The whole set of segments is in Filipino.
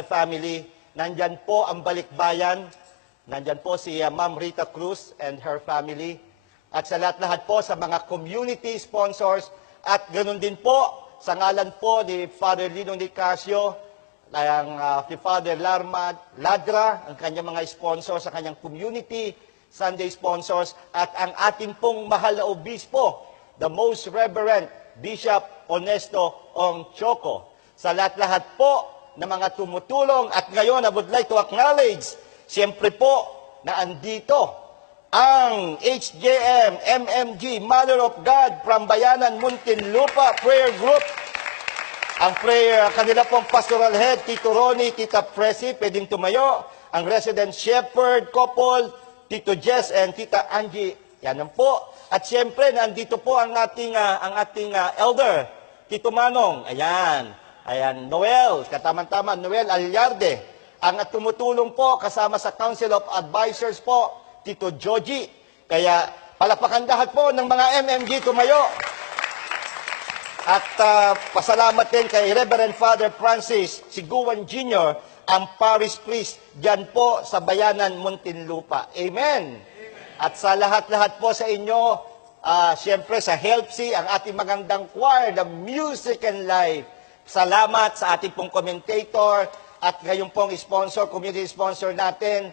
family. Nandyan po ang Balikbayan. Nandyan po si Ma'am Rita Cruz and her family. At sa lahat-lahat po sa mga community sponsors. At ganoon din po sa ngalan po ni Father Lino Nicasio, si Father Ladra, ang kanyang mga sponsors sa kanyang community, Sunday sponsors, at ang ating pong mahal na obispo, the Most Reverend Bishop Honesto Ong Choco. Sa lahat-lahat po na mga tumutulong, at ngayon I would like to acknowledge, siyempre po, na andito ang HJM, MMG, Mother of God from Bayanan, Muntinlupa Prayer Group. Ang prayer, kanila pong pastoral head, Tito Ronnie, Tita Presi, pwedeng tumayo. Ang resident shepherd couple, Tito Jess and Tita Angie. Yan po. At siyempre, nandito po ang ating elder, Tito Manong. Ayan, Noel, katamang-tama, Noel Alyarde. Ang tumutulong po kasama sa Council of Advisors po, Tito Joji. Kaya palapakan lahat po ng mga MMG tumayo. At pasalamat din kay Reverend Father Francis Siguan Jr., ang parish priest dyan po sa Bayanan, Muntinlupa. Amen. At sa lahat-lahat po sa inyo, siyempre sa HelpC, ang ating magandang choir, the Music and Life. Salamat sa ating pong commentator at ngayon pong sponsor, community sponsor natin,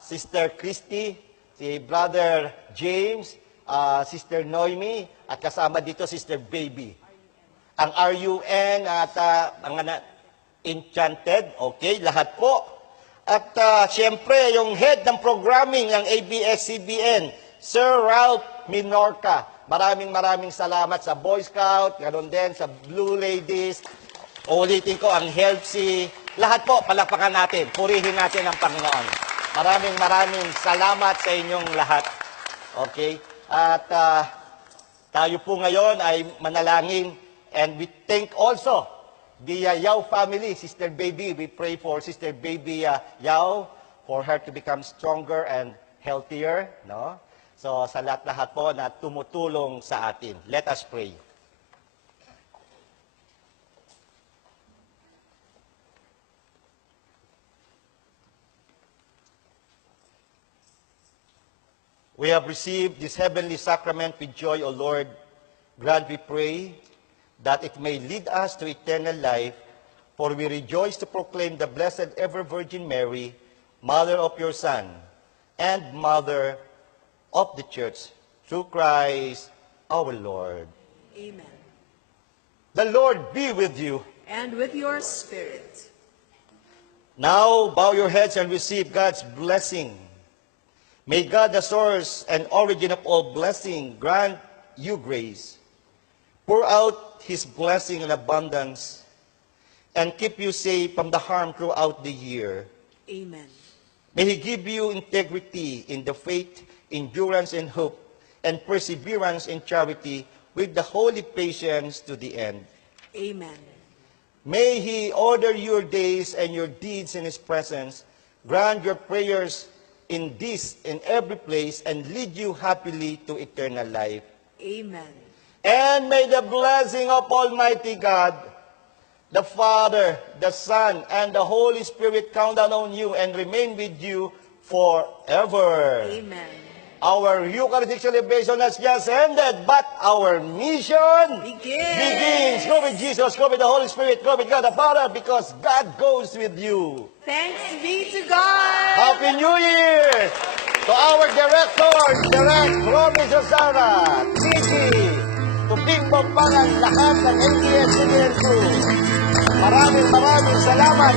Sister Christy, si Brother James, Sister Noemi, at kasama dito Sister Baby. Ang RUN at ang Enchanted, okay, lahat po. At siyempre, yung head ng programming ng ABS-CBN, Sir Ralph Minorca. Maraming salamat sa Boy Scout, ganoon din sa Blue Ladies. Ulitin ko ang HelpC. Lahat po, palakpakan natin. Purihin natin ang Panginoon. Maraming salamat sa inyong lahat. Okay? At tayo po ngayon ay manalangin. And we thank also the Yao family, Sister Baby. We pray for Sister Baby Yao for her to become stronger and healthier. No? So sa lahat-lahat po na tumutulong sa atin. Let us pray. We have received this heavenly sacrament with joy, O Lord. Grant, we pray, that it may lead us to eternal life, for we rejoice to proclaim the Blessed Ever Virgin Mary, Mother of your Son, and Mother of the Church, through Christ our Lord. Amen. The Lord be with you. And with your spirit. Now bow your heads and receive God's blessing. May God, the source and origin of all blessing, grant you grace. Pour out His blessing in abundance and keep you safe from the harm throughout the year. Amen. May He give you integrity in the faith, endurance in hope, and perseverance in charity with the holy patience to the end. Amen. May He order your days and your deeds in His presence, grant your prayers in every place, and lead you happily to eternal life. Amen. And may the blessing of Almighty God, the Father, the Son, and the Holy Spirit come down on you and remain with you forever. Amen. Our Eucharistic celebration has just ended, but our mission begins. Go with Jesus, go with the Holy Spirit, go with God the Father, because God goes with you. Thanks be to God. Happy New Year! To our directors, Direct Romy Susana, Titi, to Bing Bongpangan, lahat ng ABS-CBN crew. Maraming salamat.